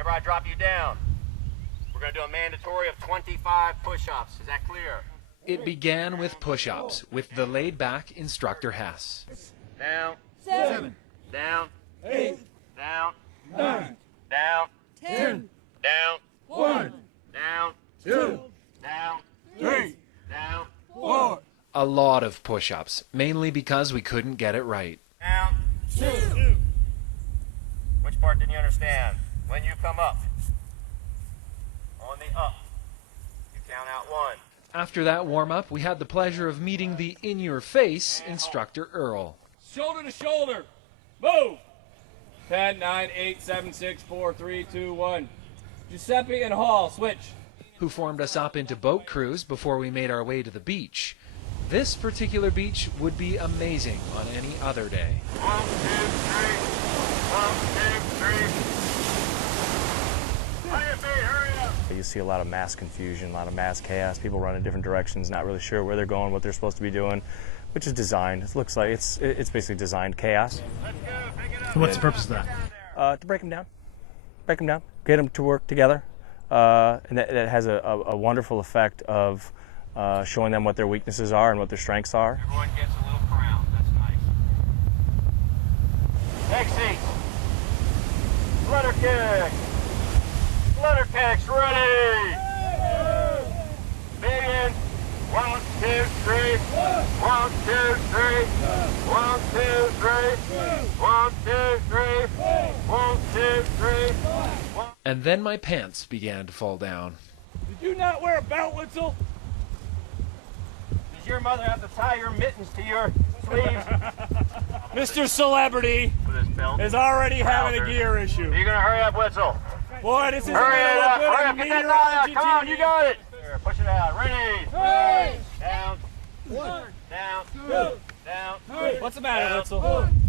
Whenever I drop you down, we're going to do a mandatory of 25 push-ups. Is that clear? It began with push-ups with the laid-back instructor Hess. Down. 7. Down. 8. Down. 9. Down. 10. Down. 1. Down. 2. Down. 3. Down. 4. A lot of push-ups, mainly because we couldn't get it right. Down. 2. Which part didn't you understand? When you come up. On the up. You count out 1. After that warm-up, we had the pleasure of meeting the in-your-face Instructor Erle, Shoulder to shoulder. Move. 10, 9, 8, 7, 6, 4, 3, 2, 1. Giuseppe and Hall, switch. who formed us up into boat crews before we made our way to the beach. This particular beach would be amazing on any other day. 1, 2, 3. 1, 2, 3. On your feet, hurry up. You see a lot of mass confusion, a lot of mass chaos, people run in different directions, not really sure where they're going, what they're supposed to be doing, which is designed. It looks like it's basically designed chaos. Let's go, pick it up. So what's the purpose of that? To break them down, get them to work together, and that has a wonderful effect of showing them what their weaknesses are and what their strengths are. Everyone gets a little crown. That's nice. Take seats. Flutter kick. Flutter kicks ready. Begin. 1, 2, 3. 1, 2, 3. 1, 2, 3. 1, 2, 3. 1, 2, 3. And then my pants began to fall down. Did you not wear a belt, Witzel? Does your mother have to tie your mittens to your sleeves? Mr. Celebrity With his belt? is already having a gear issue. Are you going to hurry up, Witzel? Boy, this is Hurry it up. Hurry up. Get that dial out. meteorology Come on, you TV. got it. Here, push it out. Ready. Down. 1. Down. 2. Down. What's the matter, Down. Witzel?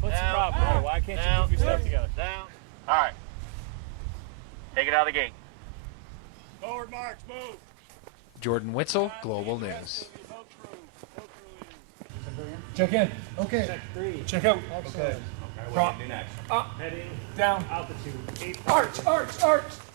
What's the Down. problem? Boy? Why can't you Down. keep your stuff together? Down. All right. Take it out of the gate. Forward march, move. Jordan Witzel, Global News. Check in. Okay. Check out. Okay. Prop. Up. Down. Arch.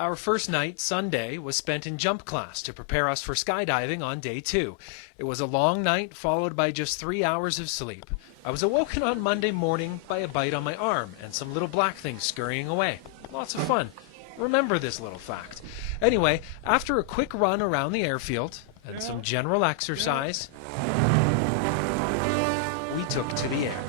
Our first night, Sunday, was spent in jump class to prepare us for skydiving on day 2. It was a long night, followed by just 3 hours of sleep. I was awoken on Monday morning by a bite on my arm and some little black things scurrying away. Lots of fun. Remember this little fact. Anyway, after a quick run around the airfield and some general exercise, we took to the air.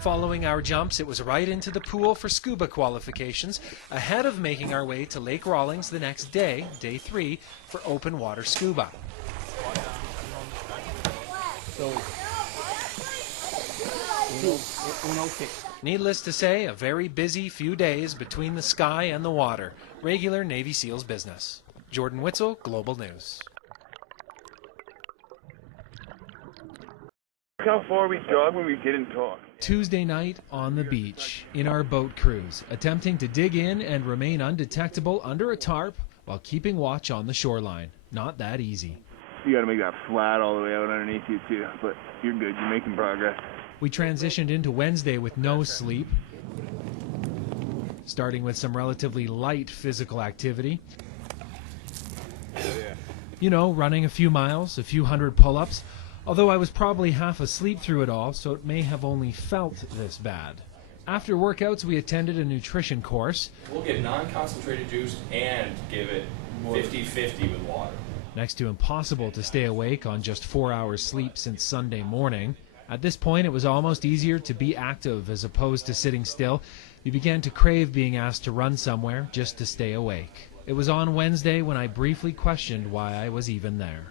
Following our jumps, it was right into the pool for scuba qualifications, ahead of making our way to Lake Rawlings the next day, day 3, for open water scuba. Needless to say, a very busy few days between the sky and the water. Regular Navy SEALs business. Jordan Witzel, Global News. Look how far we jog when we didn't talk. Tuesday night on the beach, in our boat cruise, attempting to dig in and remain undetectable under a tarp while keeping watch on the shoreline. Not that easy. You gotta make that flat all the way out underneath you too, but you're good, you're making progress. We transitioned into Wednesday with no sleep, starting with some relatively light physical activity. You know, running a few miles, a few hundred pull-ups, although I was probably half asleep through it all, so it may have only felt this bad. After workouts, we attended a nutrition course. We'll get non-concentrated juice and give it 50-50 with water. Next to impossible to stay awake on just 4 hours sleep since Sunday morning. At this point, it was almost easier to be active as opposed to sitting still. You began to crave being asked to run somewhere just to stay awake. It was on Wednesday when I briefly questioned why I was even there.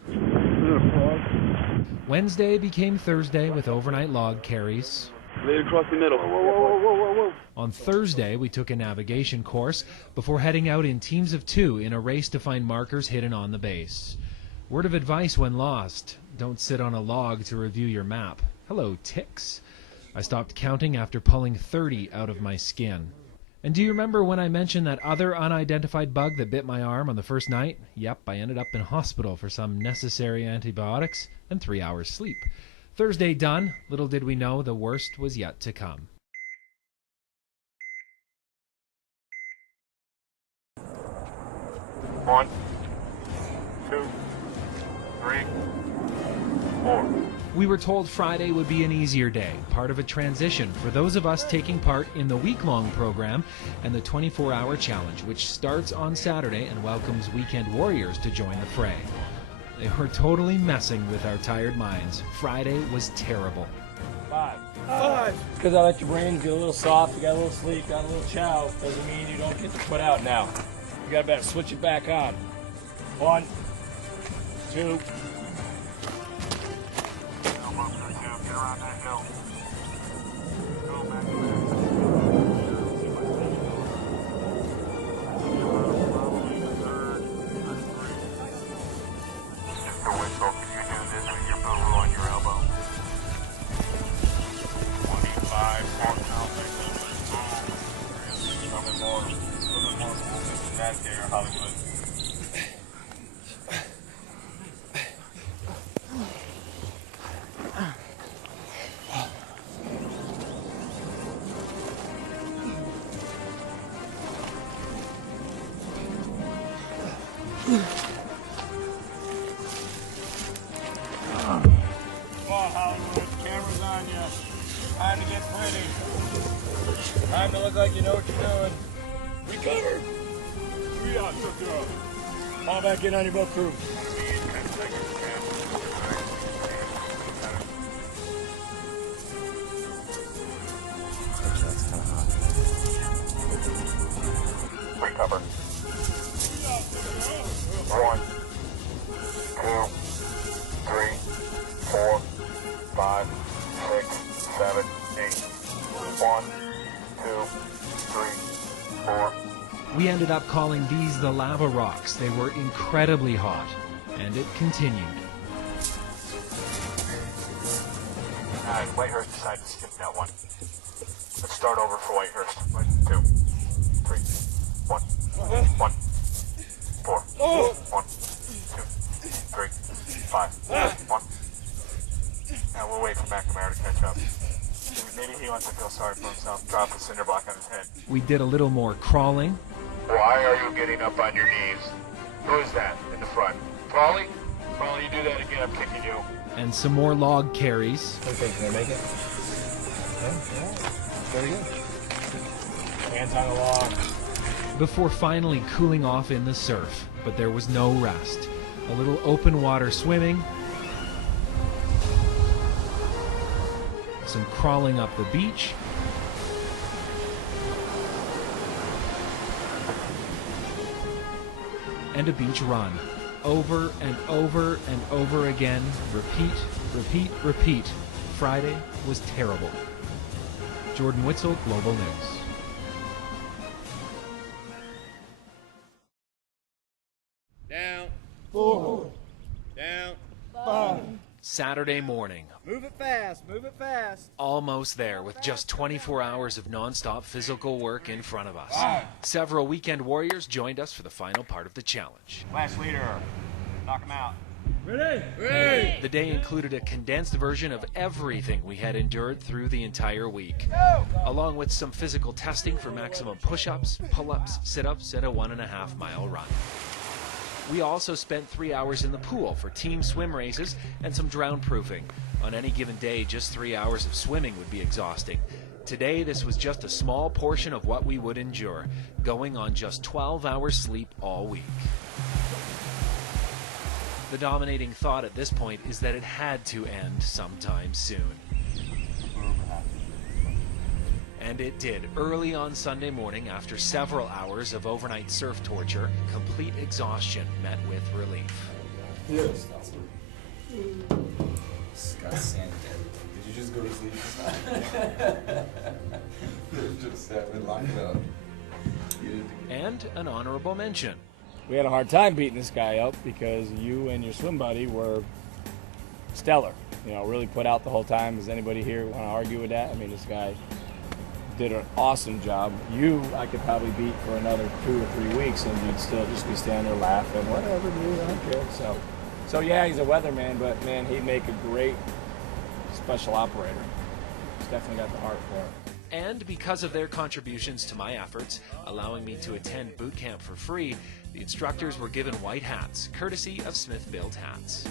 Wednesday became Thursday with overnight log carries. Lay it across the middle. Whoa. On Thursday, we took a navigation course before heading out in teams of 2 in a race to find markers hidden on the base. Word of advice when lost: don't sit on a log to review your map. Hello, ticks. I stopped counting after pulling 30 out of my skin. And do you remember when I mentioned that other unidentified bug that bit my arm on the first night? Yep, I ended up in hospital for some necessary antibiotics and 3 hours sleep. Thursday done, little did we know the worst was yet to come. One, two, three, four. We were told Friday would be an easier day, part of a transition for those of us taking part in the week-long program and the 24-hour challenge, which starts on Saturday and welcomes weekend warriors to join the fray. They were totally messing with our tired minds. Friday was terrible. 5. It's because I let your brain get a little soft, you got a little sleep, got a little chow. Doesn't mean you don't get to put out now. You gotta better switch it back on. 1, 2. Get around that hill. Go back to the whistle. You do this with your boo-boo on your elbow. 25, more count. Something more. That's there, Hollywood. Come on, Hollywood. Camera's on you. Time to get pretty. Time to look like you know what you're doing. Recover. 3 out, took it off. Fall back in on your boat crew. Recover. 1, 2, 3, 4, 5, 6, 7, 8. 1, 2, 3, 4. We ended up calling these the lava rocks. They were incredibly hot, and it continued. Alright, Whitehurst decided to skip that one. Let's start over for Whitehurst. 1, 2, 3, 1, 1, 4, 1, 2, 3, 5, 1. Now we'll wait for McNamara to catch up. Maybe he wants to feel sorry for himself, drop the cinder block on his head. We did a little more crawling. Why are you getting up on your knees? Who is that in the front? Polly? Polly, you do that again, I'm kicking you. And some more log carries. Okay, can I make it? Yeah. Very good. Hands on the log. Before finally cooling off in the surf. But there was no rest. A little open water swimming. Some crawling up the beach. And a beach run. Over and over and over again. Repeat, repeat, repeat. Friday was terrible. Jordan Witzel, Global News. Down. 4, Down. 5. Saturday morning. Move it fast, move it fast. Almost there with just 24 hours of nonstop physical work in front of us. Several weekend warriors joined us for the final part of the challenge. Last leader, knock him out. Ready? The day included a condensed version of everything we had endured through the entire week, along with some physical testing for maximum push-ups, pull-ups, sit-ups, and a 1.5 mile run. We also spent 3 hours in the pool for team swim races and some drown proofing. On any given day, just 3 hours of swimming would be exhausting. Today, this was just a small portion of what we would endure, going on just 12 hours sleep all week. The dominating thought at this point is that it had to end sometime soon. And it did. Early on Sunday morning, after several hours of overnight surf torture, complete exhaustion met with relief. Yes. Scott Sand. Did you just go to sleep just now? Just been locked up. And an honorable mention. We had a hard time beating this guy up because you and your swim buddy were stellar. You know, really put out the whole time. Does anybody here want to argue with that? I mean, this guy did an awesome job. You, I could probably beat for another 2 or 3 weeks, and you'd still just be standing there laughing, whatever, dude, I don't care. So yeah, he's a weatherman, but man, he'd make a great special operator. He's definitely got the heart for it. And because of their contributions to my efforts, allowing me to attend boot camp for free, the instructors were given white hats, courtesy of Smith Built Hats.